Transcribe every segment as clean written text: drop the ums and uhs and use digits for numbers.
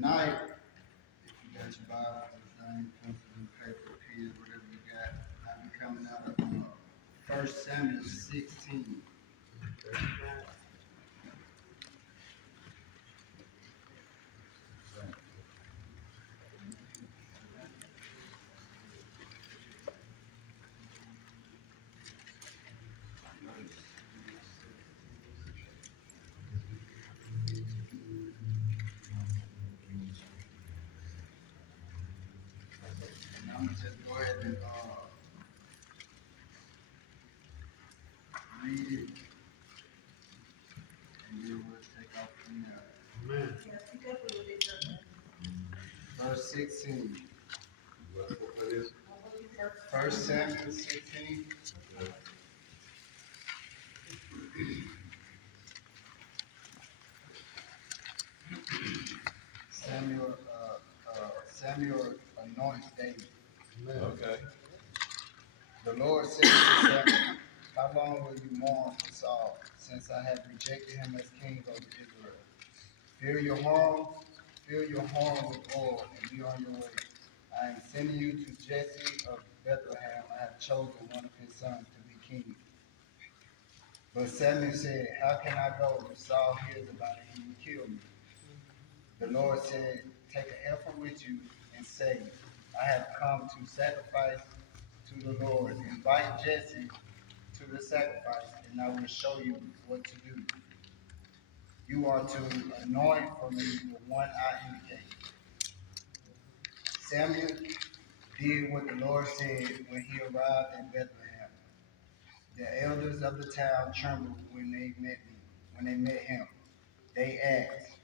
tonight, if you got your Bible, design, pencil, and paper, pen, whatever you got, I'll be coming out of 1 Samuel 16. And I'm going to just go ahead and read it, and then we'll take off from there. Amen. Verse 16. What is? 1 Samuel 16. Samuel anoints David. Amen. Okay. The Lord said to Samuel, how long will you mourn for Saul, since I have rejected him as king over Israel? Fill your horn with oil, and be on your way. I am sending you to Jesse of Bethlehem. I have chosen one of his sons to be king. But Samuel said, how can I go? If Saul hears about it, he will kill me. The Lord said, take a heifer with you and say, I have come to sacrifice to the Lord. Invite Jesse to the sacrifice, and I will show you what to do. You are to anoint for me the one I indicate. Samuel did what the Lord said when he arrived in Bethlehem. The elders of the town trembled when they met him. They asked,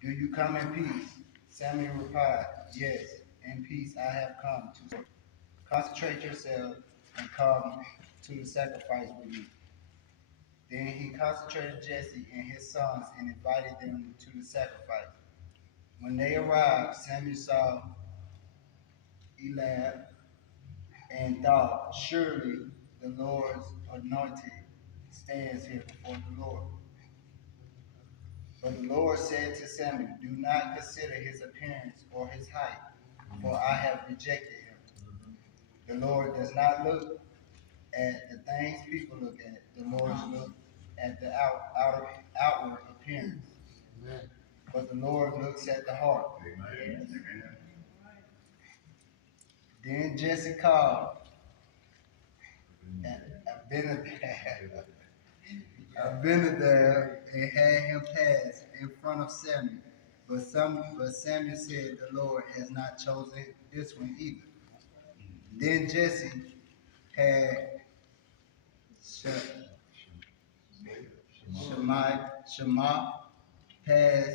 do you come in peace? Samuel replied, yes, in peace I have come to. Concentrate yourself and come to the sacrifice with me. Then he concentrated Jesse and his sons and invited them to the sacrifice. When they arrived, Samuel saw Eliab and thought, surely the Lord's anointed stands here before the Lord. But the Lord said to Samuel, do not consider his appearance or his height, for I have rejected him. The Lord does not look at the things people look at. The Lord looks at the outward appearance. Amen. But the Lord looks at the heart. Amen. Then Jesse called Abinadab and had him pass in front of Samuel. But Samuel said, the Lord has not chosen this one either. Then Jesse had Shema pass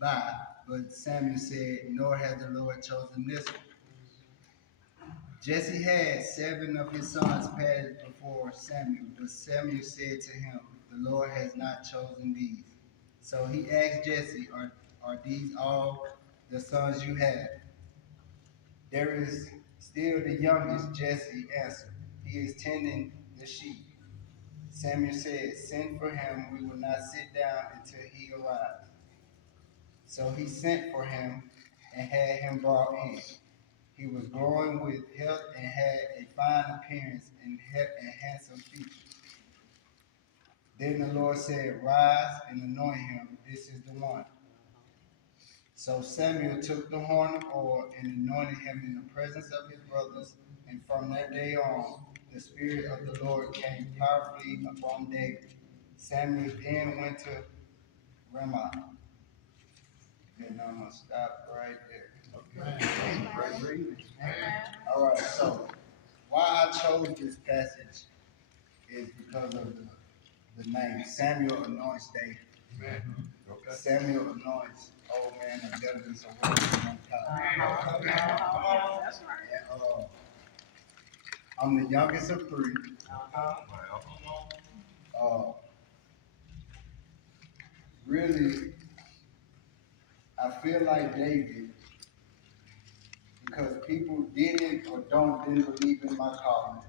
by, but Samuel said, nor has the Lord chosen this one. Jesse had 7 of his sons pass before Samuel, but Samuel said to him, the Lord has not chosen these. So he asked Jesse, are these all the sons you have? There is still the youngest, Jesse answered. He is tending the sheep. Samuel said, send for him. We will not sit down until he arrives. So he sent for him and had him brought in. He was growing with health and had a fine appearance and handsome features. Then the Lord said, rise and anoint him. This is the one. So Samuel took the horn of oil and anointed him in the presence of his brothers. And from that day on, the Spirit of the Lord came powerfully upon David. Samuel then went to Ramah. And I'm going to stop right there. Okay. All right, so why I chose this passage is because of the name. Samuel anoints David. Okay. Samuel anoints old man and devils of words on top. And I'm the youngest of 3. Really, I feel like David because people didn't or didn't believe in my calling.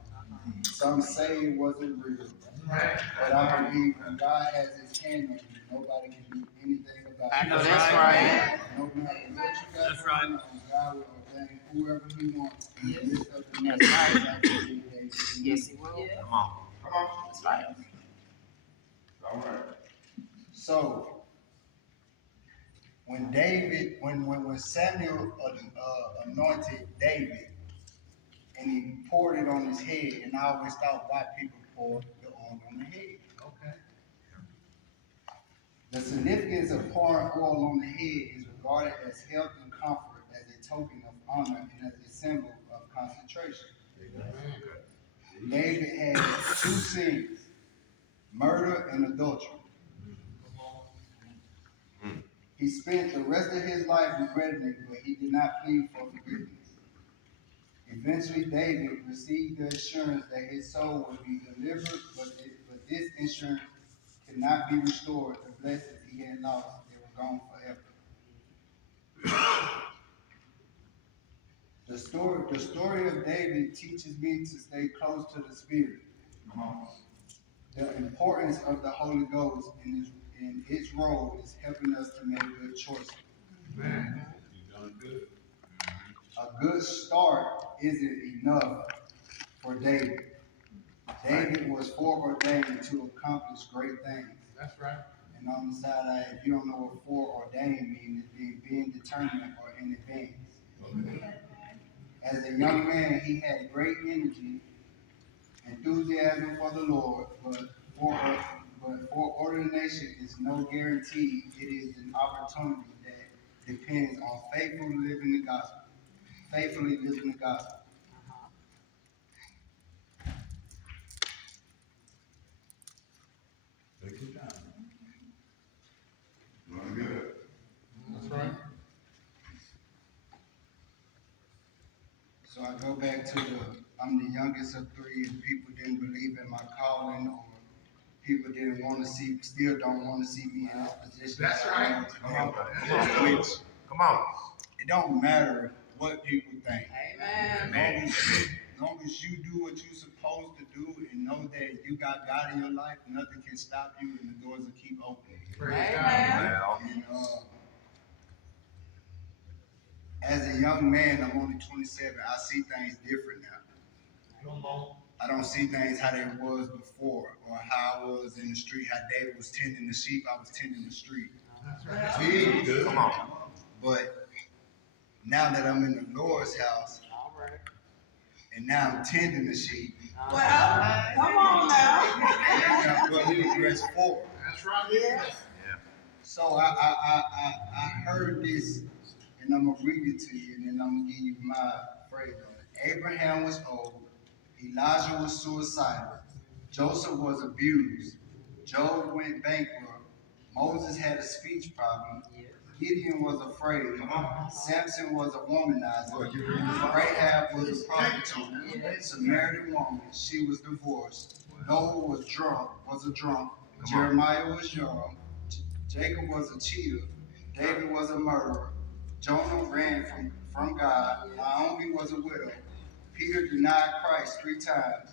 Some say it wasn't real. But I believe when God has his hand on you, nobody can do anything God. I know that's right. No matter what you got That's going right. on, God will ordain whoever He wants in the midst of the That's mess. right. Like He did David. Yes, he will. Come on. Come on. That's right. All right. So when Samuel anointed David and he poured it on his head, and I always thought why people pour the oil on the head. Okay. The significance of pouring oil on the head is regarded as health and comfort, as a token of honor, and as a symbol of concentration. David had two sins, murder and adultery. He spent the rest of his life regretting it, but he did not plead for forgiveness. Eventually, David received the assurance that his soul would be delivered, but this insurance could not be restored. The blessings he had lost, they were gone forever. The story of David teaches me to stay close to the Spirit. The importance of the Holy Ghost in its role is helping us to make good choices. Man, you done good. A good start isn't enough for David. David was foreordained to accomplish great things. That's right. And on the side, if you don't know what foreordained means, it's being determined or in advance. Okay. As a young man, he had great energy, enthusiasm for the Lord, but foreordination is no guarantee. It is an opportunity that depends on faithfully living the gospel. Faithfully living the gospel. Take your time. Doing good. That's right. So I go back to I'm the youngest of three, and people didn't believe in my calling, or people didn't want to see, still don't want to see me in this position. That's right. Come on. Which, Come on. it don't matter what people think. Amen. As long as you do what you're supposed to do and know that you got God in your life, nothing can stop you, and the doors will keep opening. Amen. And as a young man, I'm only 27. I see things different now. Come on. I don't see things how they was before, or how I was in the street. How David was tending the sheep, I was tending the street. That's right. Good. Come on. But now that I'm in the Lord's house, All right. and now I'm tending the sheep, Well, come on now. I'm going to press forward. That's right. Yes. So I heard this, and I'm gonna read it to you, and then I'm gonna give you my phrase on it. Abraham was old, Elijah was suicidal, Joseph was abused, Job went bankrupt, Moses had a speech problem, Gideon was afraid, Samson was a womanizer, Rahab was a prostitute, Samaritan woman, she was divorced, Noah was a drunk, Jeremiah was young, Jacob was a cheater, David was a murderer, Jonah ran from God, Naomi was a widow, Peter denied Christ 3 times,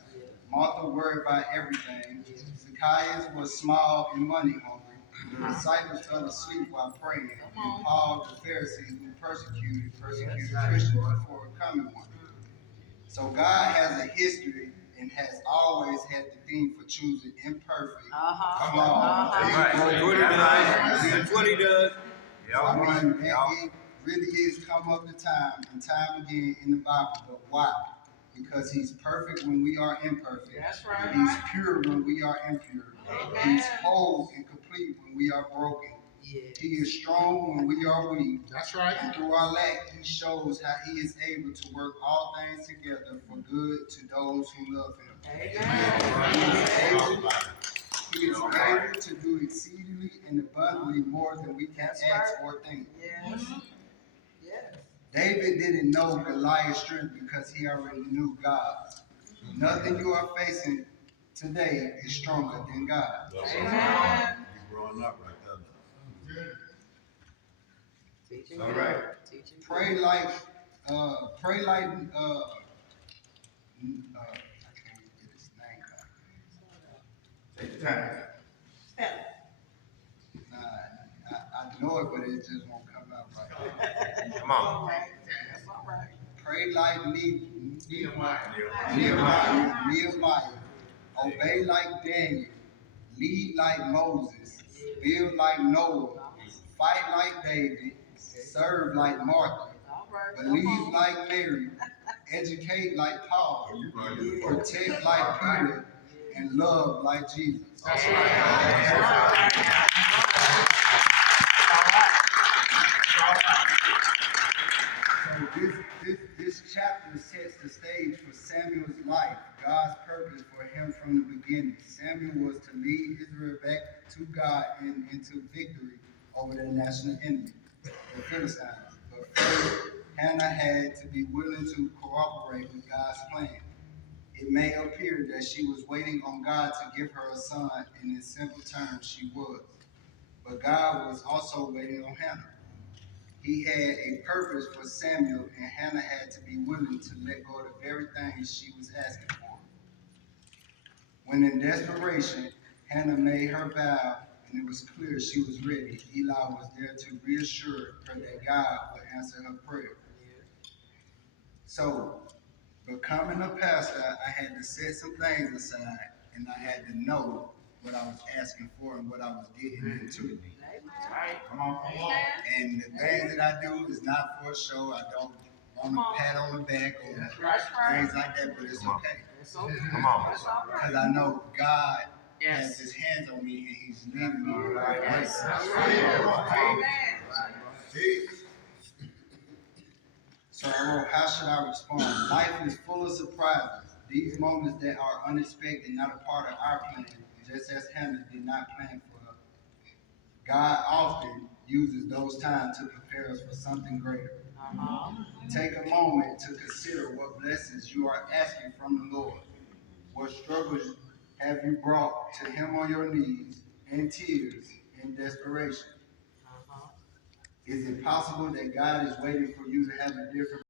Martha worried about everything, Zacchaeus was small and money hungry, the disciples fell asleep while praying, and Paul the Pharisee who persecuted Christians before a coming one. So God has a history and has always had the thing for choosing imperfect, flawed. Right. That's what he does. That's what he does. So, I mean, it really is come up to time and time again in the Bible, but why? Because he's perfect when we are imperfect. That's right. He's pure when we are impure. Amen. He's whole and complete when we are broken. Yes. He is strong when we are weak. That's right. And through our lack, he shows how he is able to work all things together for good to those who love him. Amen. He is able to do exceedingly and abundantly more than we can That's ask right. or think. Yes. Yes. David didn't know Goliath's strength because he already knew God. Nothing you are facing today is stronger than God. Amen. You're growing up right there. Teaching All good. right. Teaching good. Pray like, I can't get his name back. Take your time. I know it just won't come out right. Come on. That's all right. Pray like Nehemiah. Obey like Daniel. Lead like Moses. Build like Noah. Fight like David. Serve like Martha. All right. Believe like Mary. Educate like Paul. Protect like Peter. And love like Jesus. That's right. So this chapter sets the stage for Samuel's life, God's purpose for him from the beginning. Samuel was to lead Israel back to God and into victory over their national enemy, the Philistines. But first, Hannah had to be willing to cooperate with God's plan. It may appear that she was waiting on God to give her a son, and in simple terms, she was. But God was also waiting on Hannah. He had a purpose for Samuel, and Hannah had to be willing to let go of the very thing she was asking for. When in desperation, Hannah made her vow, and it was clear she was ready. Eli was there to reassure her that God would answer her prayer. So, becoming a pastor, I had to set some things aside, and I had to know what I was asking for and what I was getting into. Come on. And the things that I do is not for a show. I don't want a pat on the back or things like that, but it's okay. Come on. Because I know God has his hands on me and he's leading me the right way. So I wrote, how should I respond? Life is full of surprises. These moments that are unexpected, not a part of our plan, just as Hannah did not plan for. God often uses those times to prepare us for something greater. Take a moment to consider what blessings you are asking from the Lord. What struggles have you brought to Him on your knees, in tears, in desperation? Is it possible that God is waiting for you to have a different